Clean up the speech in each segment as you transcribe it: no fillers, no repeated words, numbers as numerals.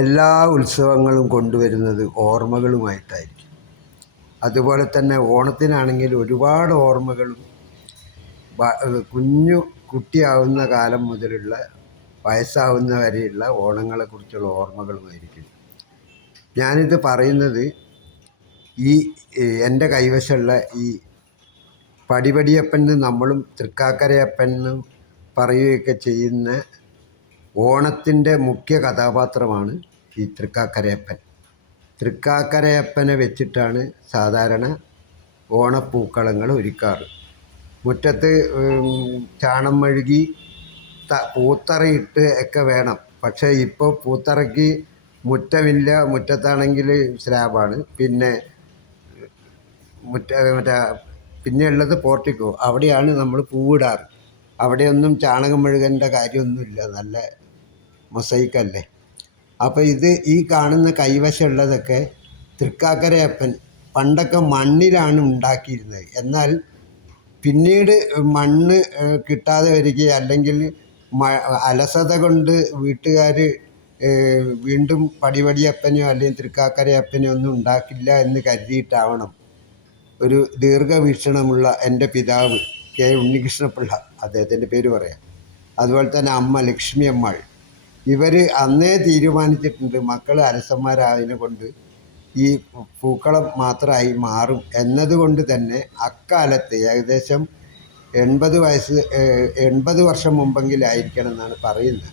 എല്ലാ ഉത്സവങ്ങളും കൊണ്ടുവരുന്നത് ഓർമ്മകളുമായിട്ടായിരിക്കും. അതുപോലെ തന്നെ ഓണത്തിനാണെങ്കിൽ ഒരുപാട് ഓർമ്മകളും കുഞ്ഞു കുട്ടിയാവുന്ന കാലം മുതലുള്ള വയസ്സാവുന്ന വരെയുള്ള ഓണങ്ങളെക്കുറിച്ചുള്ള ഓർമ്മകളുമായിരിക്കും. ഞാനിത് പറയുന്നത് ഈ എൻ്റെ കൈവശമുള്ള ഈ പടിപടിയപ്പൻ നമ്മളും തൃക്കാക്കരയപ്പൻ എന്നും പറയുകയൊക്കെ ചെയ്യുന്ന ഓണത്തിൻ്റെ മുഖ്യ കഥാപാത്രമാണ് ഈ തൃക്കാക്കരയപ്പൻ. തൃക്കാക്കരയപ്പനെ വെച്ചിട്ടാണ് സാധാരണ ഓണപ്പൂക്കളങ്ങൾ ഒരുക്കാറ്. മുറ്റത്ത് ചാണം മെഴുകി പൂത്തറയിട്ട് ഒക്കെ വേണം. പക്ഷേ ഇപ്പോൾ പൂത്തറയ്ക്ക് മുറ്റമില്ല. മുറ്റത്താണെങ്കിൽ സ്ലാബാണ്. പിന്നെ പിന്നെ ഉള്ളത് പോർട്ടിക്കോ, അവിടെയാണ് നമ്മൾ പൂവിടാറ്. അവിടെയൊന്നും ചാണകം മെഴുകേണ്ട കാര്യമൊന്നുമില്ല, നല്ല മൊസൈക്കല്ലേ. അപ്പോൾ ഈ കാണുന്ന കൈവശമുള്ളതൊക്കെ തൃക്കാക്കരയപ്പൻ പണ്ടൊക്കെ മണ്ണിലാണ് ഉണ്ടാക്കിയിരുന്നത്. എന്നാൽ പിന്നീട് മണ്ണ് കിട്ടാതെ വരികയോ അല്ലെങ്കിൽ അലസത കൊണ്ട് വീട്ടുകാർ വീണ്ടും പടിപടിയപ്പനെയോ അല്ലെങ്കിൽ തൃക്കാക്കരയപ്പനെയോ ഒന്നും ഉണ്ടാക്കില്ല എന്ന് കരുതിയിട്ടാവണം ഒരു ദീർഘവീക്ഷണമുള്ള എൻ്റെ പിതാവ് കെ ഉണ്ണികൃഷ്ണപിള്ള, അദ്ദേഹത്തിൻ്റെ പേര് പറയാം, അതുപോലെ തന്നെ അമ്മ ലക്ഷ്മി അമ്മാൾ, ഇവർ അന്നേ തീരുമാനിച്ചിട്ടുണ്ട് മക്കൾ അലസന്മാരായതിനെ കൊണ്ട് ഈ പൂക്കളം മാത്രമായി മാറും എന്നതുകൊണ്ട് തന്നെ അക്കാലത്ത് ഏകദേശം 80 വർഷം മുമ്പെങ്കിലായിരിക്കണം എന്നാണ് പറയുന്നത്.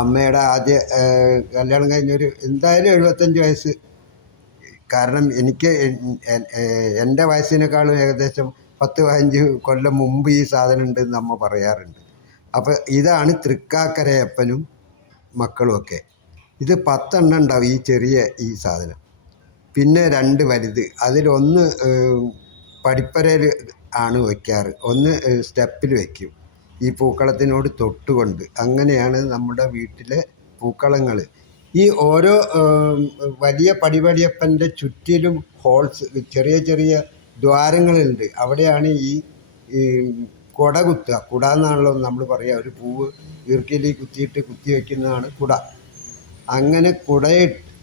അമ്മയുടെ ആദ്യ കല്യാണം കഴിഞ്ഞൊരു എന്തായാലും 75 വയസ്സ്. കാരണം എനിക്ക് എൻ്റെ വയസ്സിനേക്കാളും ഏകദേശം 10-15 കൊല്ലം മുമ്പ് ഈ സാധനം ഉണ്ടെന്ന് അമ്മ പറയാറുണ്ട്. അപ്പോൾ ഇതാണ് തൃക്കാക്കരയപ്പനും മക്കളുമൊക്കെ. ഇത് 10 ഉണ്ടാവും ഈ ചെറിയ ഈ സാധനം. പിന്നെ 2 വലുത്, അതിലൊന്ന് പടിപ്പരയിൽ ആണ് വയ്ക്കാറ്, ഒന്ന് സ്റ്റെപ്പിൽ വയ്ക്കും ഈ പൂക്കളത്തിനോട് തൊട്ടുകൊണ്ട്. അങ്ങനെയാണ് നമ്മുടെ വീട്ടിലെ പൂക്കളങ്ങൾ. ഈ ഓരോ വലിയ പടിപടിയപ്പൻ്റെ ചുറ്റിലും ഹോൾസ്, ചെറിയ ചെറിയ ദ്വാരങ്ങളുണ്ട്. അവിടെയാണ് ഈ കുട കുത്തുക. കുട എന്നാണല്ലോ നമ്മൾ പറയുക. ഒരു പൂവ് ഈർക്കിലി കുത്തിയിട്ട് കുത്തി വയ്ക്കുന്നതാണ് കുട. അങ്ങനെ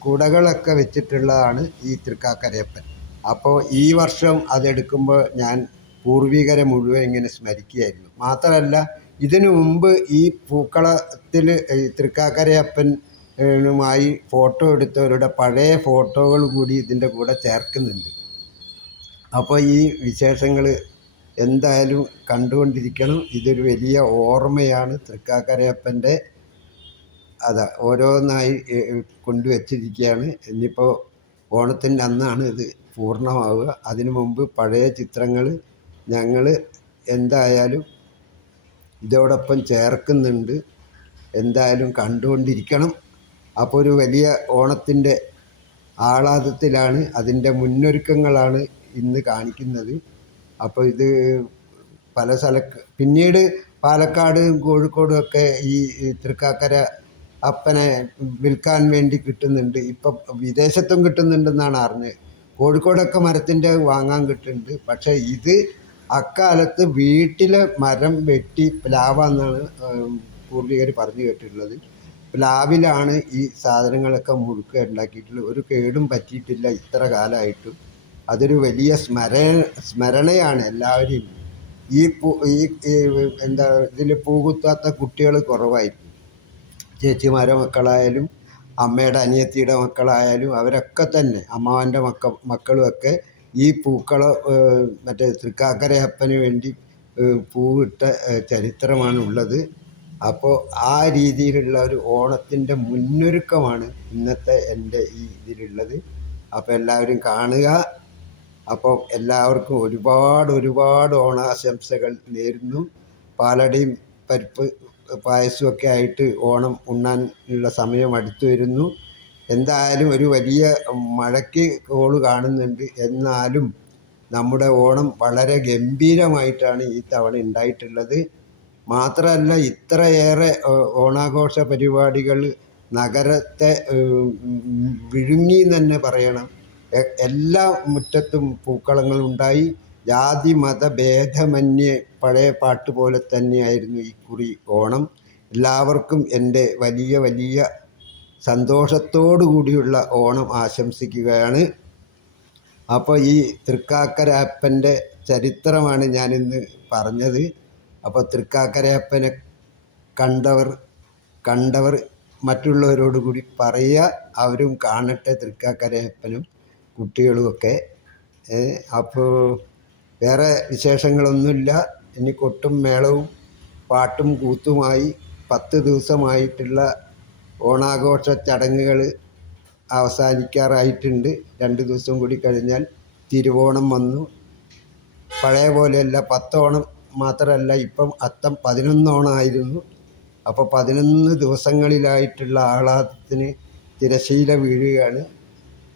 കുടകളൊക്കെ വെച്ചിട്ടുള്ളതാണ് ഈ തൃക്കാക്കരയപ്പൻ. അപ്പോൾ ഈ വർഷം അതെടുക്കുമ്പോൾ ഞാൻ പൂർവികരെ മുഴുവൻ ഇങ്ങനെ സ്മരിക്കുകയായിരുന്നു. മാത്രമല്ല, ഇതിനു മുമ്പ് ഈ പൂക്കളത്തിൽ തൃക്കാക്കരയപ്പനുമായി ഫോട്ടോ എടുത്തവരുടെ പഴയ ഫോട്ടോകൾ കൂടി ഇതിൻ്റെ കൂടെ ചേർക്കുന്നുണ്ട്. അപ്പോൾ ഈ വിശേഷങ്ങൾ എന്തായാലും കണ്ടുകൊണ്ടിരിക്കണം. ഇതൊരു വലിയ ഓർമ്മയാണ് തൃക്കാക്കരയപ്പൻ്റെ. അതാ ഓരോന്നായി കൊണ്ടുവച്ചിരിക്കുകയാണ്. ഇനിയിപ്പോൾ ഓണത്തിൻ്റെ അന്നാണ് ഇത് പൂർണ്ണമാവുക. അതിനു മുമ്പ് പഴയ ചിത്രങ്ങൾ ഞങ്ങൾ എന്തായാലും ഇതോടൊപ്പം ചേർക്കുന്നുണ്ട്. എന്തായാലും കണ്ടുകൊണ്ടിരിക്കണം. അപ്പോൾ ഒരു വലിയ ഓണത്തിൻ്റെ ആഹ്ലാദത്തിലാണ്, അതിൻ്റെ മുന്നൊരുക്കങ്ങളാണ് ഇന്ന് കാണിക്കുന്നത്. അപ്പോൾ ഇത് പല പിന്നീട് പാലക്കാട് കോഴിക്കോടും ഒക്കെ ഈ തൃക്കാക്കര അപ്പനെ വിൽക്കാൻ വേണ്ടി കിട്ടുന്നുണ്ട്. ഇപ്പം വിദേശത്തും കിട്ടുന്നുണ്ടെന്നാണ് അറിഞ്ഞത്. കോഴിക്കോടൊക്കെ മരത്തിൻ്റെ വാങ്ങാൻ കിട്ടുന്നുണ്ട്. പക്ഷേ ഇത് അക്കാലത്ത് വീട്ടിലെ മരം വെട്ടി പ്ലാവാന്നാണ് പൂർവികർ പറഞ്ഞു കേട്ടിട്ടുള്ളത്. പ്ലാവിലാണ് ഈ സാധനങ്ങളൊക്കെ മുഴുക്ക ഉണ്ടാക്കിയിട്ടുള്ളത്. ഒരു കേടും പറ്റിയിട്ടില്ല ഇത്ര കാലമായിട്ടും. അതൊരു വലിയ സ്മരണയാണ് എല്ലാവരെയും. ഈ എന്താ ഇതിൽ പൂകുത്താത്ത കുട്ടികൾ കുറവായിരിക്കും. ചേച്ചിമാരുടെ മക്കളായാലും അമ്മയുടെ അനിയത്തിയുടെ മക്കളായാലും അവരൊക്കെ തന്നെ അമ്മാവൻ്റെ മക്കളുമൊക്കെ ഈ പൂക്കളോ മറ്റേ തൃക്കാക്കരയപ്പന് വേണ്ടി പൂവിട്ട ചരിത്രമാണുള്ളത്. അപ്പോൾ ആ രീതിയിലുള്ള ഒരു ഓണത്തിൻ്റെ മുന്നൊരുക്കമാണ് ഇന്നത്തെ എൻ്റെ ഈ ഇതിലുള്ളത്. അപ്പോൾ എല്ലാവരും കാണുക. അപ്പോൾ എല്ലാവർക്കും ഒരുപാട് ഓണാശംസകൾ നേരുന്നു. പാലടയും പരിപ്പ് പായസമൊക്കെ ആയിട്ട് ഓണം ഉണ്ണാനുള്ള സമയം അടുത്തു വരുന്നു. എന്തായാലും ഒരു വലിയ മഴയ്ക്ക് കോള് കാണുന്നുണ്ട്. എന്നാലും നമ്മുടെ ഓണം വളരെ ഗംഭീരമായിട്ടാണ് ഈ തവണ ഉണ്ടായിട്ടുള്ളത്. മാത്രമല്ല, ഇത്രയേറെ ഓണാഘോഷ പരിപാടികൾ നഗരത്തെ വിഴുങ്ങി എന്ന് തന്നെ പറയണം. എല്ലാ മുറ്റത്തും പൂക്കളങ്ങളുണ്ടായി. ജാതി മത ഭേദമന്യേ പഴയ പാട്ട് പോലെ തന്നെയായിരുന്നു ഈ കുറി ഓണം. എല്ലാവർക്കും എൻ്റെ വലിയ സന്തോഷത്തോടു കൂടിയുള്ള ഓണം ആശംസിക്കുകയാണ്. അപ്പോൾ ഈ തൃക്കാക്കരയപ്പൻ്റെ ചരിത്രമാണ് ഞാനിന്ന് പറഞ്ഞത്. അപ്പോൾ തൃക്കാക്കരയപ്പനെ കണ്ടവർ മറ്റുള്ളവരോട് കൂടി പറയുക, അവരും കാണട്ടെ തൃക്കാക്കരയപ്പനും കുട്ടികളുമൊക്കെ. അപ്പോൾ വേറെ വിശേഷങ്ങളൊന്നുമില്ല. ഇനി കൊട്ടും മേളവും പാട്ടും കൂത്തുമായി 10 ദിവസമായിട്ടുള്ള ഓണാഘോഷ ചടങ്ങുകൾ അവസാനിക്കാറായിട്ടുണ്ട്. 2 ദിവസം കൂടി കഴിഞ്ഞാൽ തിരുവോണം വന്നു. പഴയ പോലെയല്ല, 10 ഓണം മാത്രമല്ല, ഇപ്പം അത്തം 11 ഓണമായിരുന്നു. അപ്പോൾ 11 ദിവസങ്ങളിലായിട്ടുള്ള ആഹ്ലാദത്തിന് തിരശീല വീഴുകയാണ്.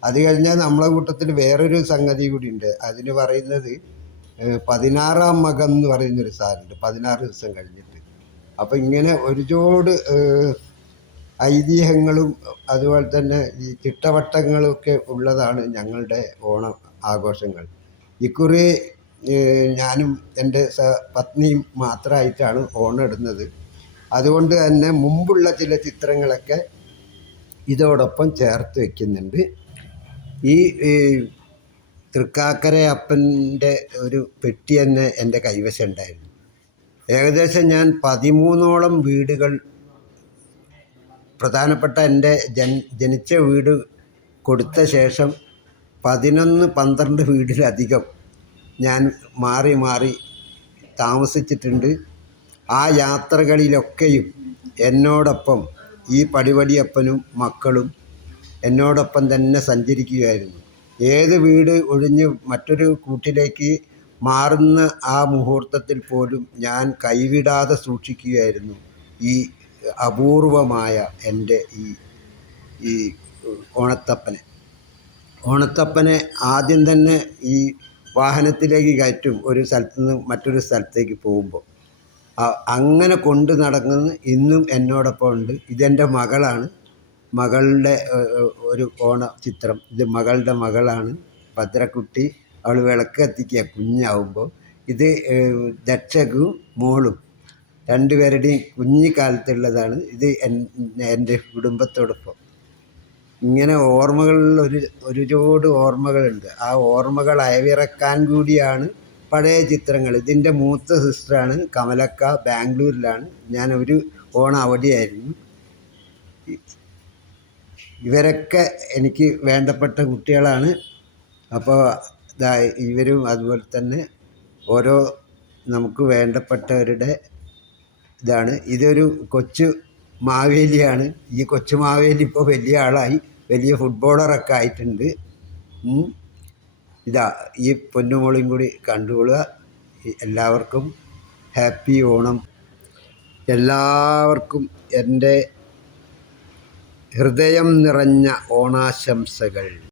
അത് കഴിഞ്ഞാൽ നമ്മളെ കൂട്ടത്തിൽ വേറൊരു സംഗതി കൂടി ഉണ്ട്. അതിന് പറയുന്നത് 16-ാം മകം എന്ന് പറയുന്നൊരു സാധനമുണ്ട്, 16 ദിവസം കഴിഞ്ഞിട്ട്. അപ്പോൾ ഇങ്ങനെ ഒരുപാട് ഐതിഹ്യങ്ങളും അതുപോലെ തന്നെ ഈ ചിട്ടവട്ടങ്ങളൊക്കെ ഉള്ളതാണ് ഞങ്ങളുടെ ഓണം ആഘോഷങ്ങൾ. ഇക്കുറി ഞാനും എൻ്റെ പത്നിയും മാത്രമായിട്ടാണ് ഓണം ഇടുന്നത്. അതുകൊണ്ട് തന്നെ മുമ്പുള്ള ചില ചിത്രങ്ങളൊക്കെ ഇതോടൊപ്പം ചേർത്ത് വയ്ക്കുന്നുണ്ട്. ഈ തൃക്കാക്കരയപ്പൻ്റെ ഒരു പെട്ടി തന്നെ എൻ്റെ കൈവശം ഉണ്ടായിരുന്നു. ഏകദേശം ഞാൻ 13ഓളം വീടുകൾ, പ്രധാനപ്പെട്ട എൻ്റെ ജനിച്ച വീട് കൊടുത്ത ശേഷം 11-12 വീടിലധികം ഞാൻ മാറി മാറി താമസിച്ചിട്ടുണ്ട്. ആ യാത്രകളിലൊക്കെയും എന്നോടൊപ്പം ഈ പടിപടിയപ്പനും മക്കളും എന്നോടൊപ്പം തന്നെ സഞ്ചരിക്കുകയായിരുന്നു. ഏത് വീട് ഒഴിഞ്ഞ് മറ്റൊരു കൂട്ടിലേക്ക് മാറുന്ന ആ മുഹൂർത്തത്തിൽ പോലും ഞാൻ കൈവിടാതെ സൂക്ഷിക്കുകയായിരുന്നു ഈ അപൂർവമായ എൻ്റെ ഈ ഓണത്തപ്പനെ ആദ്യം തന്നെ ഈ വാഹനത്തിലേക്ക് കയറ്റും, ഒരു സ്ഥലത്തു നിന്ന് മറ്റൊരു സ്ഥലത്തേക്ക് പോകുമ്പോൾ. അങ്ങനെ കൊണ്ട് നടക്കുന്ന ഇന്നും എന്നോടൊപ്പം ഉണ്ട്. ഇതെൻ്റെ മകളാണ്. മകളുടെ ഒരു ഓണ ചിത്രം. ഇത് മകളുടെ മകളാണ്, ഭദ്രക്കുട്ടി. അവൾ വിളക്ക് കത്തിക്കുക കുഞ്ഞാവുമ്പോൾ. ഇത് ദക്ഷകും മോളും, രണ്ടുപേരുടെയും കുഞ്ഞിക്കാലത്തുള്ളതാണ്. ഇത് എൻ്റെ കുടുംബത്തോടൊപ്പം. ഇങ്ങനെ ഓർമ്മകളിൽ ഒരുപാട് ഓർമ്മകളുണ്ട്. ആ ഓർമ്മകൾ അയവിറക്കാൻ കൂടിയാണ് പഴയ ചിത്രങ്ങൾ. ഇതിൻ്റെ മൂത്ത സിസ്റ്ററാണ് കമലക്ക, ബാംഗ്ലൂരിലാണ്. ഞാൻ ഒരു ഓണം അവധിയായിരുന്നു. ഇവരൊക്കെ എനിക്ക് വേണ്ടപ്പെട്ട കുട്ടികളാണ്. അപ്പോൾ ഇവരും അതുപോലെ തന്നെ ഓരോ നമുക്ക് വേണ്ടപ്പെട്ടവരുടെ ഇതാണ്. ഇതൊരു കൊച്ചു മാവേലിയാണ്. ഈ കൊച്ചു മാവേലി ഇപ്പോൾ വലിയ ആളായി, വലിയ ഫുട്ബോളറൊക്കെ ആയിട്ടുണ്ട്. ഇതാ ഈ പൊന്നുമോളിയും കൂടി കണ്ടുകൊള്ളുക. എല്ലാവർക്കും ഹാപ്പി ഓണം. എല്ലാവർക്കും എൻ്റെ ഹൃദയം നിറഞ്ഞ ഓണാശംസകൾ.